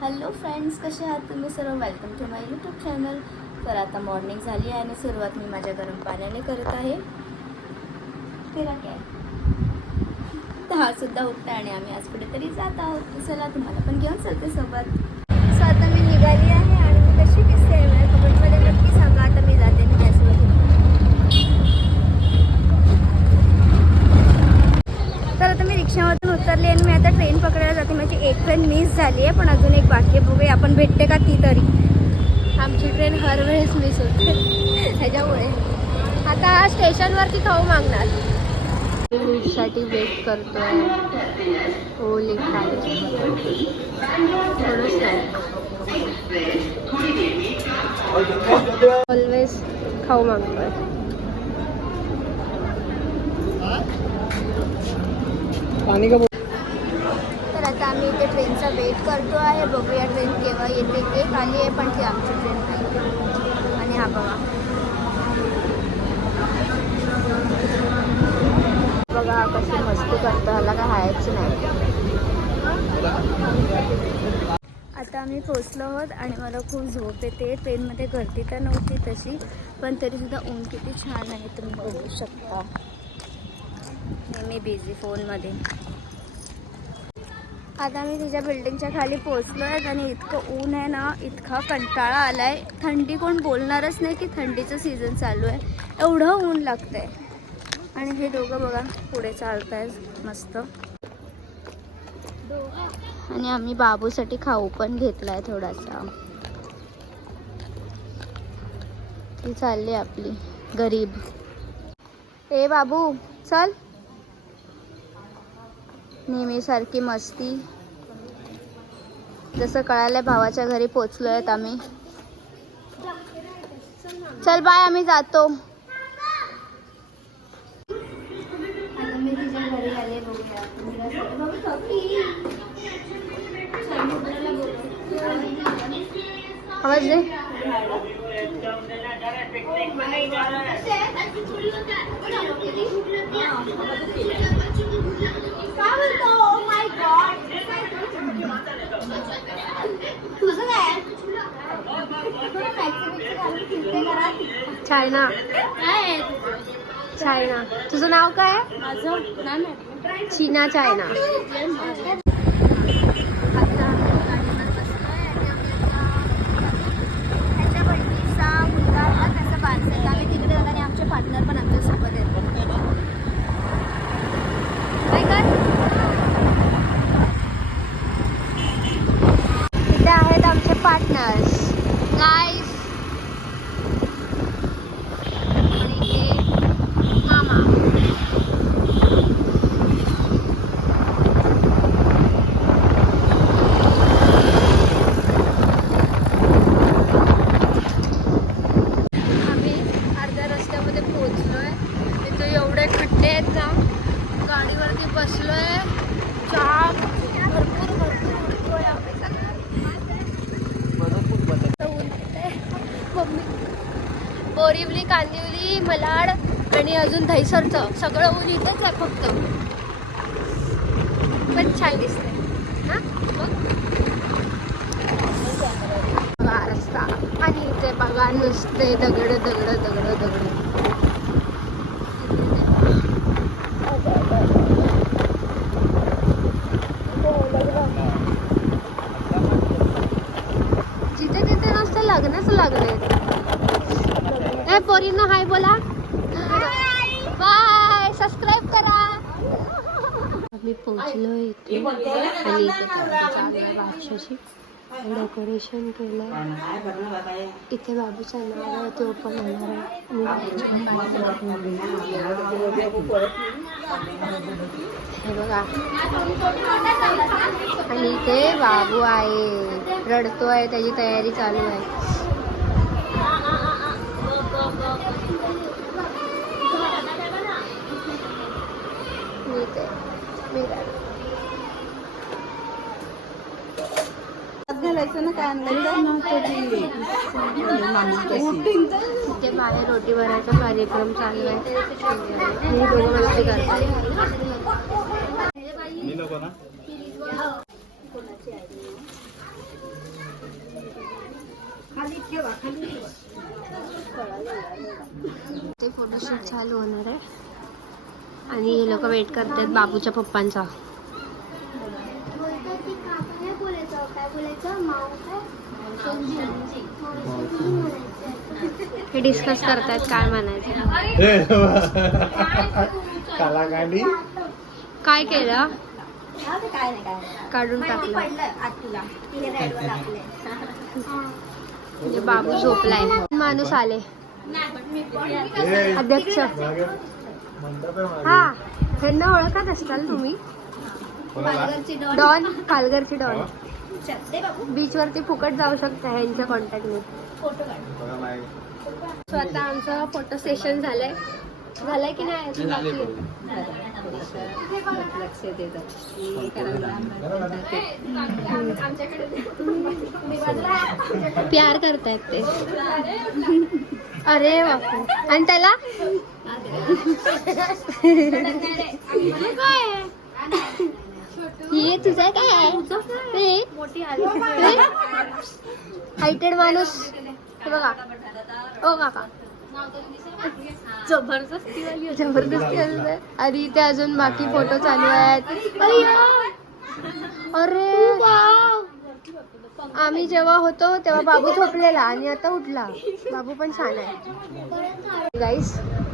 Hello friends, कसे आहात तुम्ही सर्व? Welcome to my YouTube channel. तर आता मॉर्निंग झाली आहे आणि सुरुवात मी माझ्या गरम पाण्याने करत आहे. तेरा काय सुद्धा उठता आणि आम्ही आज कुठेतरी जात आहोत. चला तुम्हाला पण घेऊन चलते सोबत. सो आता मी निघाली आहे आणि मी कशी दिसते आहे मला कमेंटमध्ये नक्की सांगा. आता मी जाते मी गॅसवर. तर आता मी रिक्षामधून उतरली आणि मी आता ट्रेन पकडायला जाते. माझी एक ट्रेन मिस झाली आहे, पण अजून एक बाकी आहे. बघूया आपण भेटते का ती तरी. आमची ट्रेन हर वेळेस मिस होते ह्याच्यामुळे. आता स्टेशनवरती खाऊ मागणार. लिफ्टसाठी वेट करतोय. हो लिफ्ट आली. ऑलवेज खाऊ मागतोय. तर आता आम्ही इथे ट्रेनचा वेट करतो आहे. बघूया ट्रेन केव्हा येते. एक आली आहे पण ती आमची ट्रेन नाही. आणि हा बघा बघा कशी मस्ती करतो. ह्याला काय हायच नाही. आता आम्ही पोचलो आहोत आणि मला खूप झोप येते. ट्रेनमध्ये गर्दी तर नव्हती तशी, पण तरीसुद्धा ऊन किती छान आहे तुम्ही बघू शकता. मी बिझी फोनमध्ये. आता मी तिच्या बिल्डिंगच्या खाली पोचलो आहे आणि इतकं ऊन आहे ना, इतका कंटाळा आला आहे. थंडी कोण बोलणारच नाही की थंडीचं सीझन चालू आहे. एवढं ऊन लागतं आहे. आणि हे दोघं बघा पुढे चालत आहेत मस्त. आणि आम्ही बाबूसाठी खाऊ पण घेतला आहे थोडासा. ती चालली आपली गरीब. ए बाबू चल. नेहमीसारखी मस्ती. जसं कळालंय भावाच्या घरी पोचलो आहेत आम्ही. चल बाय, आम्ही जातो. आता मी तिच्या घरी आले. बघूया आवाज दे. चायना. चायना. तुझं नाव काय आहे? माझं नाम आहे चीना चायना. आता गाडीवर बसलोय आणि ह्याच्या बहिणीचा मुलगा आहे, त्याचं बारसं आहे. आम्ही तिकडे जातो आणि आमचे पार्टनर पण आमच्यासोबत येतात. काय कर. इथे आहेत आमचे पार्टनर्स गाईस. गाडीवरती बसलोय. जाम भरपूर उडतोय. मम्मी बोरिवली, कांदिवली, मलाड आणि अजून दहिसरचं सगळं ऊन इथंच आहे फक्त. पण छान दिसतंय ना बघा रस्ता. आणि इथे बघा नुसते दगड दगड दगड दगड. जिथे तिथे नुसतं लग्नच लागले. ए पोरींना हाय बोला. बाय. सबस्क्राईब करा. आम्ही पोहोचलो इथे आणि इथे बादशाची डेकोरेशन केलंय. इथे बाबूचा नाव आहे, तो पण होणार आहे. हे बघा. आणि इथे बाबू आहे, रडतोय. त्याची तयारी चालू आहे. घालायचं ना काय तिथे बाहेर रोटी भरायचा कार्यक्रम चालू आहे. मी दोघं मस्ती करते. ते फोटोशूट चालू होणार आहे आणि हे लोक वेट करतात बाबूच्या पप्पांचा. हे डिस्कस करतात काय म्हणायचं. काय केलं काढून टाकलं म्हणजे बाबू झोपलाय. माणूस आले अध्यक्ष. हा त्यांना ओळखत असताल तुम्ही. Don पालघरची don. बीच वरती फुकट जाऊ शकता ह्यांच्या कॉन्टॅक्ट ने. स्वतः आमचं फोटो सेशन झालंय की नाही. प्यार करतायत ते. अरे बापू. आणि त्याला हे तुझं काय आहे. हायटेड माणूस बघा. ओ काका जबरदस्ती आणि इथे अजून बाकी फोटो चालू आहेत. अरे आम्ही जेव्हा होतो तेव्हा बाबू झोपलेला आणि आता उठला. बाबू पण छान आहे गाईस.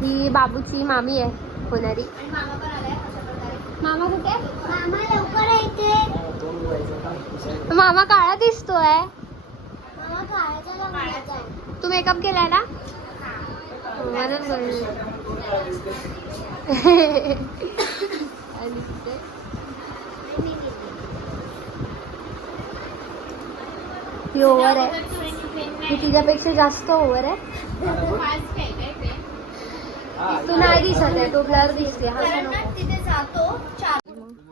ही बाबूची मामी आहे होणारी. मामा कुठे. मामा लवकर येते. मामा काळा दिसतोय. तू मेकअप केलाय ना. ही ओव्हर आहे. ही तिच्यापेक्षा जास्त ओव्हर आहे. तू नाही दिसत आहे. तू ब्लर दिसते.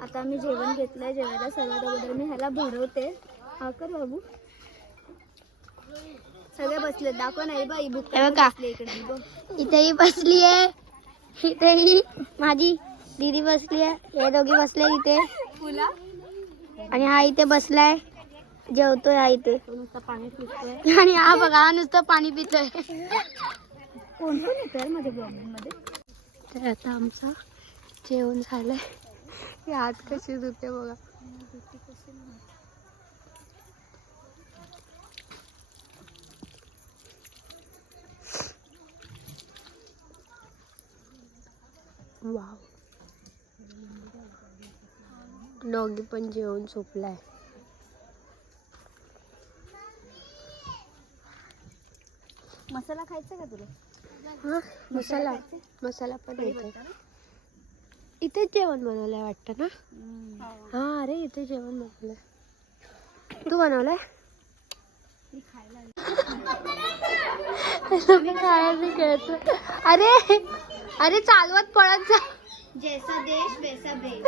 आता मी जेवण घेतलंय. जेवायला सगळ्यात अगोदर मी ह्याला भरवते. हा कर बाबू. सगळे बसले. दाखव नाही बाई बुक. इथेही बसली आहे. इथेही माझी दीदी बसली आहे. हे दोघी बसले इथे. आणि हा इथे बसलाय जेवतोय. हा इथे नुसतं पाणी पितोय. आणि हा बघा नुसतं पाणी पितोय. कोण कोण येतोय माझ्या ब्लॉगिंग मध्ये. तर आता आमचं जेवण झालंय. हात कशी धुते बघा. वाव. डॉगी पण जेवण झोपलाय. मसाला खायचा का तुला. हा मसाला पण येतो. इथेच जेवण बनवलंय वाटतं ना. हा अरे इथे जेवण बनवलंय. तू बनवलंय. अरे अरे चालवत पळत जा. जैसा देश वैसा भेष.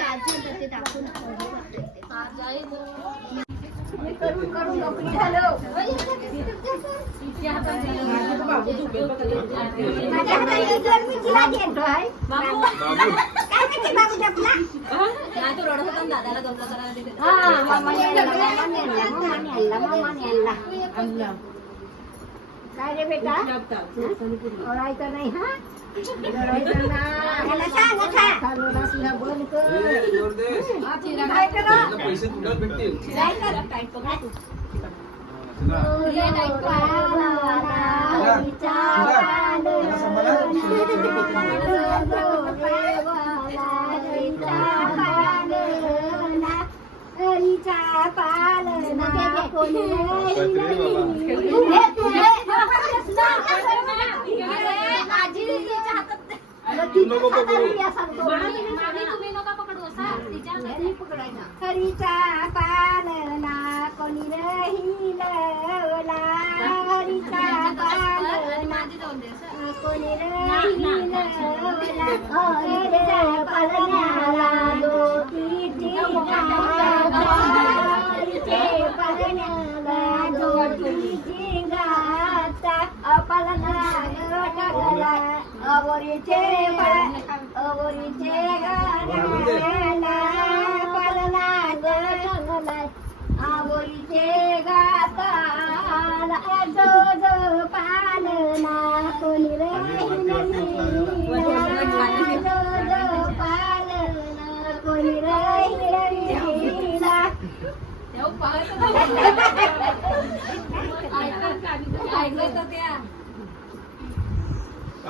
आजी दाखवून काय रे बेटा ओळायचं नाही. हा पैसे तुला भेटतील. हरीचा पालना कोणी राहिलवला. हरीचा पालना कोणी राहिलवला. हरीचा पालनाला दोतीची गाथा. हरीचे पालनाला दोतीची गाथा. पालना टाकला अवरीचे गाण्याला.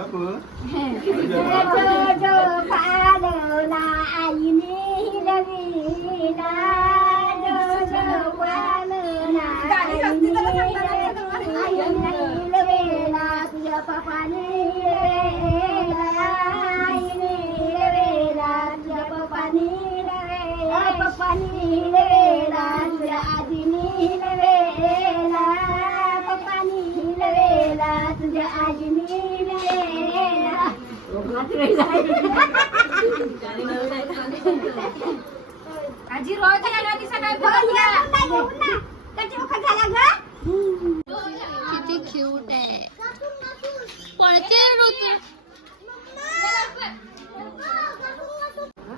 दाखव. आजी रोज किती क्यूट आहे. पळते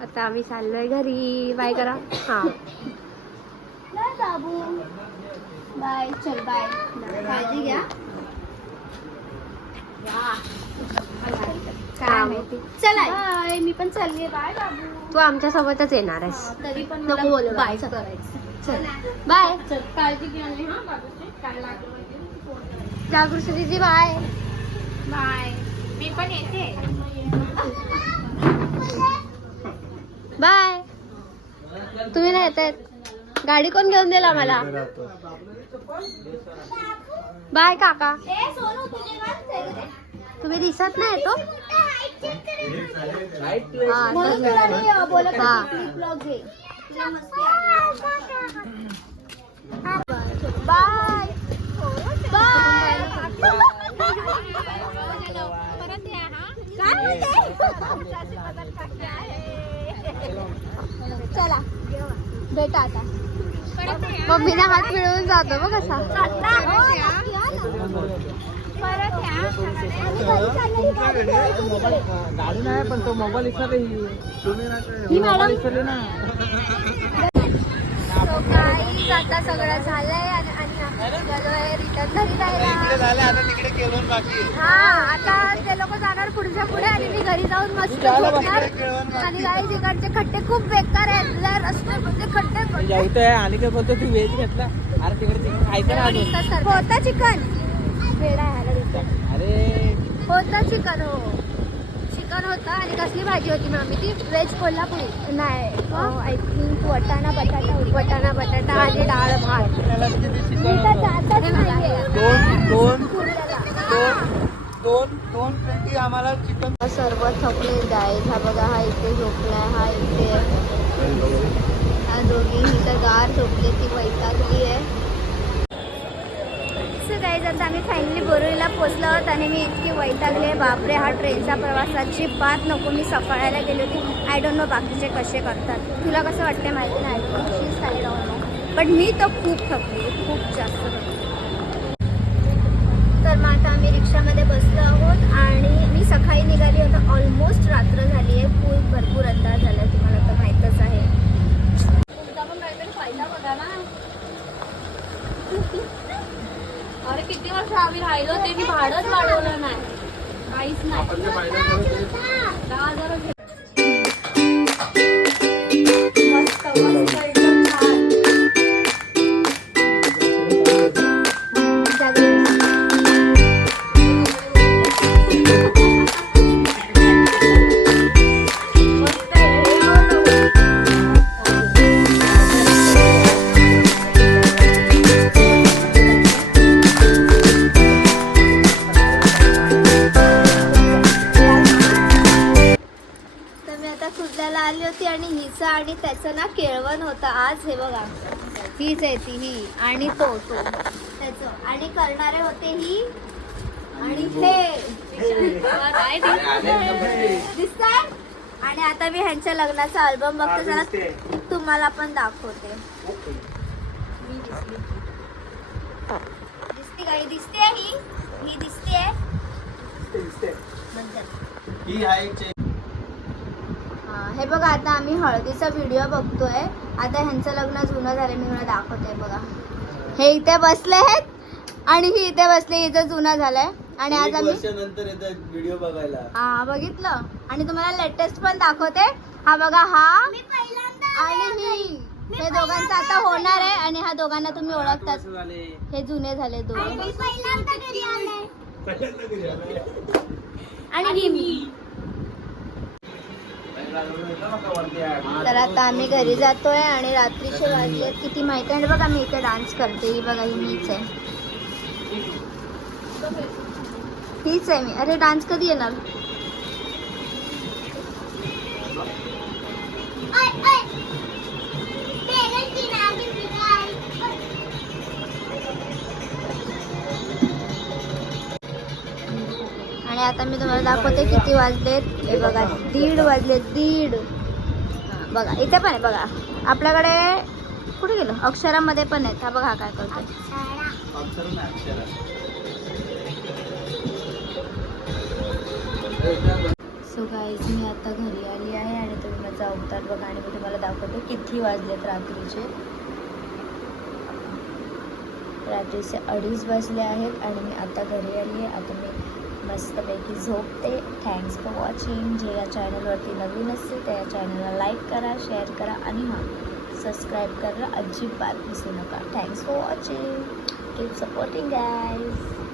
आता आम्ही चाललोय घरी. बाय करा. हा बाबू बाय. चल बाय. काळजी घ्या. काय माहिती. चला बाय. मी पण चालली. बाय बाबू. तू आमच्या सोबतच येणार आहेस. तरी पण नको बोलू. बाय करायचं. चल बाय. चल काळजी घ्या. काय लागलं जागृती दीदी. Bye bye. मी पण येते. बाय. तुम्ही नाही येत. गाडी कोण घेऊन दिला मला. बाय काका. तुम्ही दिसत नाही तो. बाय चला भेटा आता. मम्मीने हात मिळवून जातो बघ कसा. गाडी नाही पण तो मोबाईल विसरले. आता सगळं झालंय आणि रिटर्न घरी जायला. हा आता ते लोक जाणार पुढच्या पुढे आणि मी घरी जाऊन मस्त झोपणार. आणि गाडी तिकडचे खड्डे खूप बेकार आहेत. रस्ते म्हणजे खड्डे. आणि काय बोलतो तू व्हेज घेतला. अरे तिकडे चिकन खायचं ना. होता चिकन. अरे होतं चिकन. हो चिकन होतं. आणि कसली भाजी होती मम्मी ती. व्हेज कोल्हापुरी. नाही आय थिंक वटाणा बटाटा आणि डाळ भात. दोन पेटी आम्हाला चिकन. सर्व थकले गाईज. हा बघा हा इथे झोपलाय. हा इथे. हा दोघी इथं गार झोपले. ती वैतागली आहे. गाईज आता आम्ही फायनली बोरिवलीला पोहोचलो आहोत आणि मी इतकी वैतागले. बापरे हा ट्रेनचा प्रवास अजिबात नको. मी सकाळला गेली होती. आय डोंट नो बाकीचे कसे करतात. तुला कसं वाटतं माहिती नाही. शीच खाली राहून पण मी तर खूप थकली. खूप जास्त थकली. तर मग आता आम्ही रिक्षामध्ये बसलो आहोत आणि मी सकाळी निघाली होतं. ऑलमोस्ट रात्र झाली आहे. भरपूर अंदाज झाला आहे. तुम्हाला तर माहीतच आहे. तुमचा पण काहीतरी फायदा बघा ना. अरे किती वर्ष आम्ही राहिलो ते मी भाडंच वाढवलं नाही. काहीच नाही. 10,000 मस्त मस्त एकदम छान. आली होती आणि हिचं आणि त्याचं ना केळवण होतं आज. हे बघा हीच आहे ती. ही आणि तो त्याचं. आणि करणारे होते ही आणि हे दिसतंय. आणि आता मी ह्यांच्या लग्नाचा अल्बम बघते. जरा तुम्हाला पण दाखवते. दिसते काही. दिसते ही दिसते. हे बघा आता आम्ही हळदीचा व्हिडिओ बघतोय. आता ह्यांचं लग्न जुनं झालं. मी मला दाखवते बघा. हे इथे बसले आहेत आणि ही इथे बसले. हिचं जुनं झालंय. आणि आज आम्ही व्हिडिओ बघायला. हा बघितलं. आणि तुम्हाला लेटेस्ट पण दाखवते. हा बघा हा आणि ही. हे दोघांचं आता होणार आहे. आणि ह्या दोघांना तुम्ही ओळखताच. हे जुने झाले दोघे. आणि मी तर आता आम्ही घरी जातोय आणि रात्रीचे वाजले किती माहिती आहे बघा. मी इथे डान्स करते. ही बघा, ही मीच आहे. हीच आहे मी. अरे डान्स कधी येणार? आणि आता मी तुम्हाला दाखवते किती वाजलेत. हे बघा, 1:30 वाजले. 1:30 बघा. इथे पण आहे बघा. आपल्याकडे कुठे गेलो? अक्षरामध्ये पण आहेत. हा बघा, हा काय करतोय. सो गाईज, मी आता घरी आली आहे आणि तुम्ही माझा अवतार बघा. आणि मी तुम्हाला दाखवते किती वाजलेत रात्रीचे. रात्रीचे 2:30 वाजले आहेत आणि मी आता घरी आली आहे. आता मी मस्तपैकी झोपते. Thanks for watching. जे या चॅनलवरती नवीन असते त्या या चॅनलला लाईक करा, शेअर करा आणि हां, सबस्क्राईब करा अजिबात विसरू नका. Thanks for watching. Keep supporting guys.